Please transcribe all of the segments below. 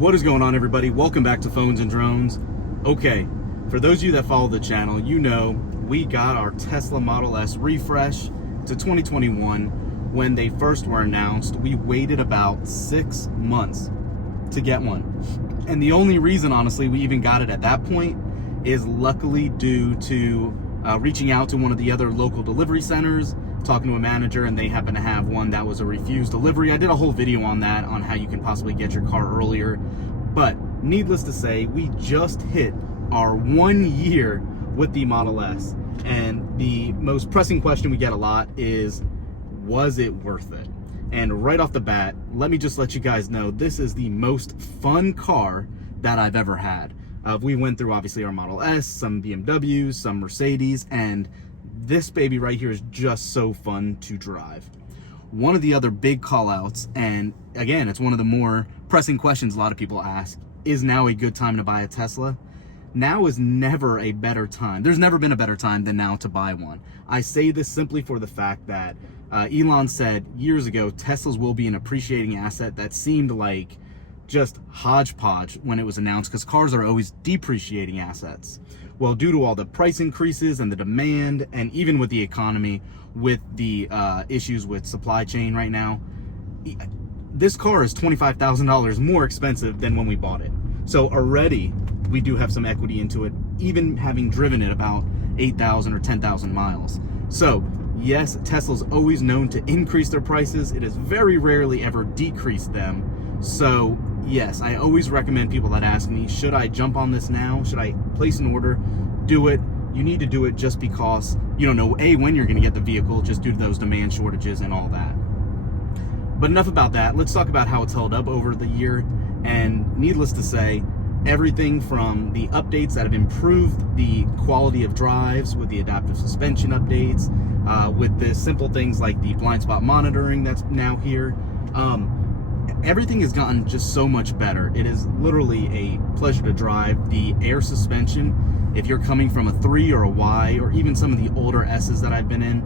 What is going on, everybody? Welcome back to Phones and Drones. Okay, for those of you that follow the channel, you know we got our Tesla Model S refresh to 2021. When they first were announced, we waited about 6 months to get one. And the only reason, honestly, we even got it at that point is luckily due to reaching out to one of the other local delivery centers, talking to a manager, and they happen to have one that was a refused delivery. I did a whole video on that, on how you can possibly get your car earlier. But needless to say, we just hit our 1 year with the Model S. And the most pressing question we get a lot is, was it worth it? And right off the bat, let me just let you guys know, this is the most fun car that I've ever had. We went through, obviously, our Model S, some BMWs, some Mercedes, and this baby right here is just so fun to drive. One of the other big call-outs, and again, it's one of the more pressing questions a lot of people ask, is now a good time to buy a Tesla? Now is never a better time. There's never been a better time than now to buy one. I say this simply for the fact that Elon said years ago, Teslas will be an appreciating asset. That seemed like just hodgepodge when it was announced, because cars are always depreciating assets. Well, due to all the price increases and the demand, and even with the economy, with the issues with supply chain right now, this car is $25,000 more expensive than when we bought it. So already we do have some equity into it, even having driven it about 8,000 or 10,000 miles. So yes, Tesla's always known to increase their prices. It has very rarely ever decreased them. So yes, I always recommend people that ask me, should I jump on this now? Should I place an order? Do it. You need to do it just because you don't know, A, when you're going to get the vehicle, just due to those demand shortages and all that. But enough about that. Let's talk about how it's held up over the year. And needless to say, everything from the updates that have improved the quality of drives with the adaptive suspension updates, with the simple things like the blind spot monitoring that's now here. Everything has gotten just so much better. It is literally a pleasure to drive. The air suspension, if you're coming from a 3 or a Y, or even some of the older S's that I've been in,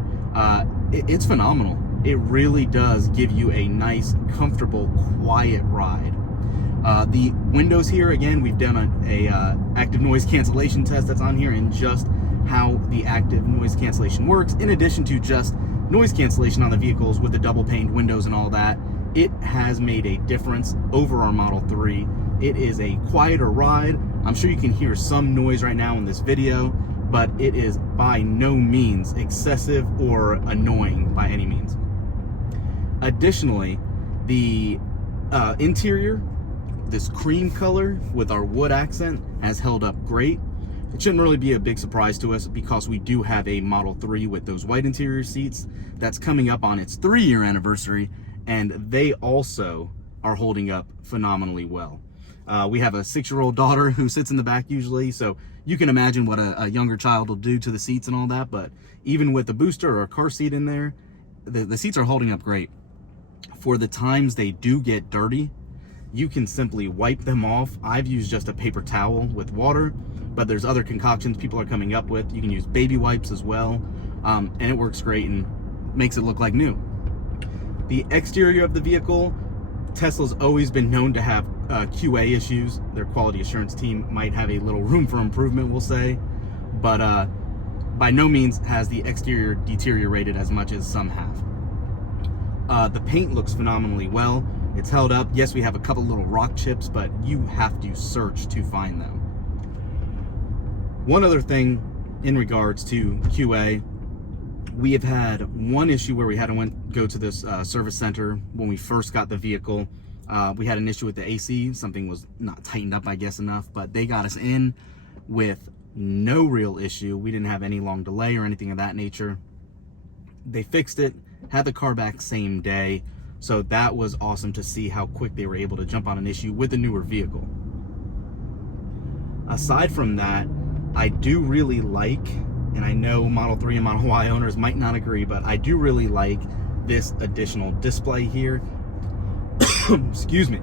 it's phenomenal. It really does give you a nice, comfortable, quiet ride. The windows here, again, we've done a active noise cancellation test that's on here, and just how the active noise cancellation works, in addition to just noise cancellation on the vehicles with the double paned windows and all that. It has made a difference over our Model 3. It is a quieter ride. I'm sure you can hear some noise right now in this video, but it is by no means excessive or annoying by any means. Additionally, the interior, this cream color with our wood accent, has held up great. It shouldn't really be a big surprise to us, because we do have a Model 3 with those white interior seats that's coming up on its 3-year anniversary, and they also are holding up phenomenally well. We have a 6-year-old daughter who sits in the back usually, so you can imagine what a younger child will do to the seats and all that. But even with the booster or a car seat in there, the seats are holding up great. For the times they do get dirty, you can simply wipe them off. I've used just a paper towel with water, but there's other concoctions people are coming up with. You can use baby wipes as well, and it works great and makes it look like new. The exterior of the vehicle, Tesla's always been known to have QA issues. Their quality assurance team might have a little room for improvement, we'll say, but by no means has the exterior deteriorated as much as some have. The paint looks phenomenally well. It's held up. Yes, we have a couple little rock chips, but you have to search to find them. One other thing in regards to QA, we have had one issue where we had to go to this service center when we first got the vehicle. We had an issue with the AC. Something was not tightened up, I guess, enough, but they got us in with no real issue. We didn't have any long delay or anything of that nature. They fixed it, had the car back same day. So that was awesome to see how quick they were able to jump on an issue with a newer vehicle. Aside from that, I do really like, and I know Model 3 and Model Y owners might not agree, but I do really like this additional display here. Excuse me.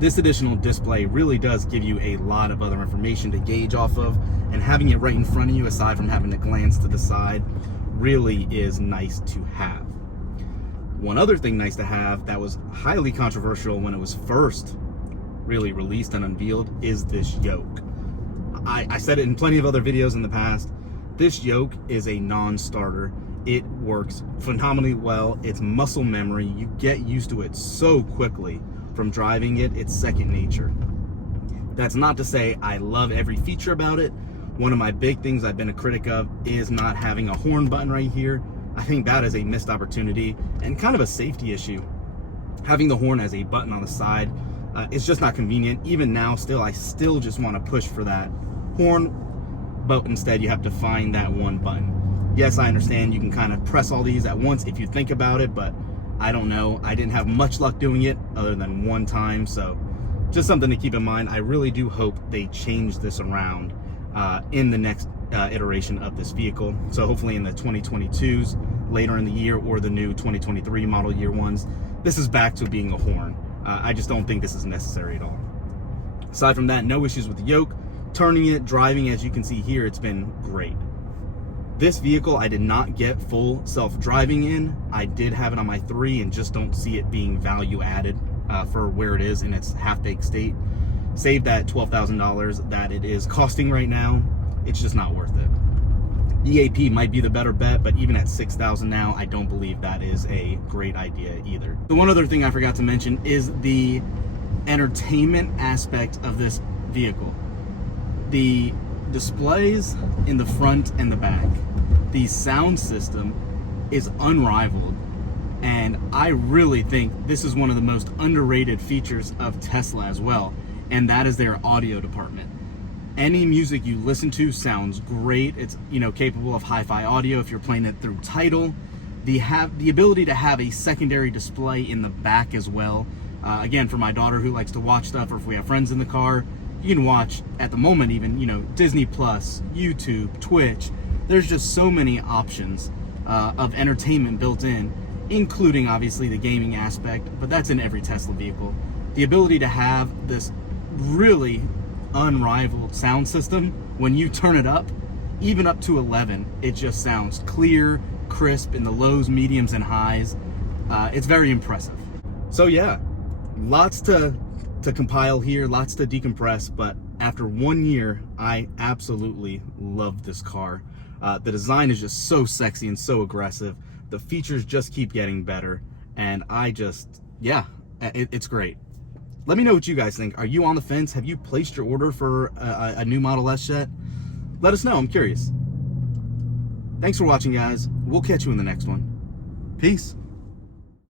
This additional display really does give you a lot of other information to gauge off of, and having it right in front of you, aside from having to glance to the side, really is nice to have. One other thing nice to have that was highly controversial when it was first really released and unveiled is this yoke. I said it in plenty of other videos in the past. This yoke is a non-starter. It works phenomenally well. It's muscle memory. You get used to it so quickly from driving it. It's second nature. That's not to say I love every feature about it. One of my big things I've been a critic of is not having a horn button right here. I think that is a missed opportunity and kind of a safety issue. Having the horn as a button on the side, it's just not convenient. Even now, I still just want to push for that horn, but instead you have to find that one button. Yes, I understand you can kind of press all these at once if you think about it, but I don't know. I didn't have much luck doing it other than one time, so just something to keep in mind. I really do hope they change this around in the next iteration of this vehicle. So hopefully in the 2022s later in the year, or the new 2023 model year ones, this is back to being a horn. I just don't think this is necessary at all. Aside from that, no issues with the yoke. Turning it, driving, as you can see here, it's been great. This vehicle I did not get full self-driving in. I did have it on my 3 and just don't see it being value added for where it is in its half-baked state. Save that $12,000 that it is costing right now. It's just not worth it. EAP might be the better bet, but even at $6,000 now, I don't believe that is a great idea either. The one other thing I forgot to mention is the entertainment aspect of this vehicle. The displays in the front and the back, the sound system is unrivaled, and I really think this is one of the most underrated features of Tesla as well, and that is their audio department. Any music you listen to sounds great. It's, capable of hi-fi audio if you're playing it through Tidal. The ability to have a secondary display in the back as well. Again, for my daughter who likes to watch stuff, or if we have friends in the car, you can watch, at the moment even, Disney Plus, YouTube, Twitch. There's just so many options of entertainment built in, including obviously the gaming aspect, but that's in every Tesla vehicle. The ability to have this really unrivaled sound system, when you turn it up, even up to 11, it just sounds clear, crisp in the lows, mediums, and highs. It's very impressive. So yeah, lots to compile here, lots to decompress, but after 1 year, I absolutely love this car. The design is just so sexy and so aggressive. The features just keep getting better, and it's great. Let me know what you guys think. Are you on the fence? Have you placed your order for a new Model S yet? Let us know, I'm curious. Thanks for watching, guys. We'll catch you in the next one. Peace.